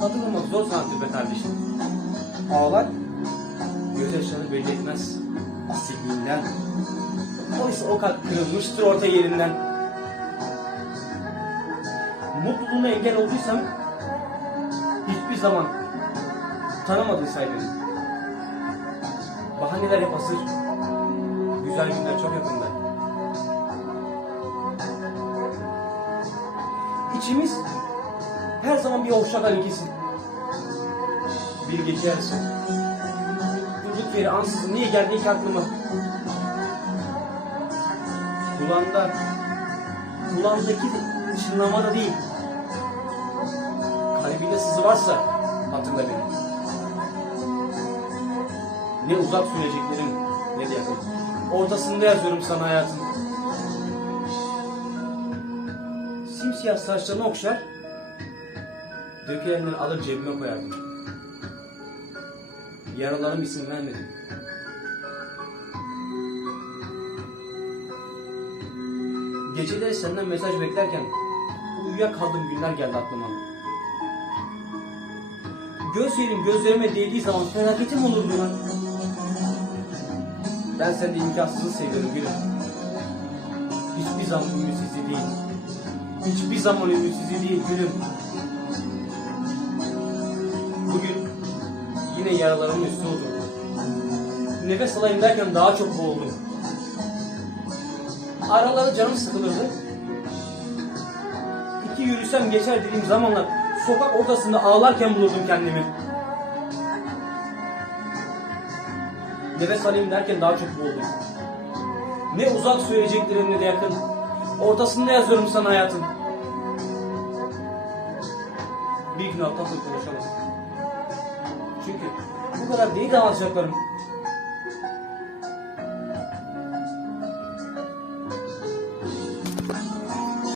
Katılmak zor sanatır be kardeşim. Ağlar gözyaşlarını belli etmez. Asilliğinden. Oysa o kalp kırılmıştır orta yerinden. Mutluluğuna engel olduysam hiçbir zaman tanımadın saydın. Bahaneler hep hazır. Güzel günler çok yakında. İçimiz her zaman bir hoşça kal ikisi. Bir yarısı. Durduk yere ansızın niye geldi ki aklıma? Kulağında, kulağındaki çınlama da değil. Kalbinde sızı varsa hatırla beni. Ne uzak süreceklerim ne de yakın. Ortasında yazıyorum sana hayatım. Simsiyah saçlarını okşar, dökülenden alır cebime koyardım. Yaralarım isim vermedim. Geceleri senden mesaj beklerken uyuyakaldığım günler geldi aklıma. Gözlerim gözlerime değdiği zaman felaketim olurdu. Ben sende imkansızı seviyorum gülüm. Hiçbir zaman ümitsizliği değil. Hiçbir zaman ümitsizliği değil gülüm. Yine yaralarımın üstüne oturdum. Nefes alayım derken daha çok boğuldum. Araları canım sıkılırdı. İki yürüsem geçer dediğim zamanlar sokak ortasında ağlarken bulurdum kendimi. Nefes alayım derken daha çok boğuldum. Ne uzak söyleyeceklerim ne de yakın. Ortasında yazıyorum sana hayatım. Bir gün alttan sonra konuşamadım. Çünkü bu kadar değil de anlatacaklarım.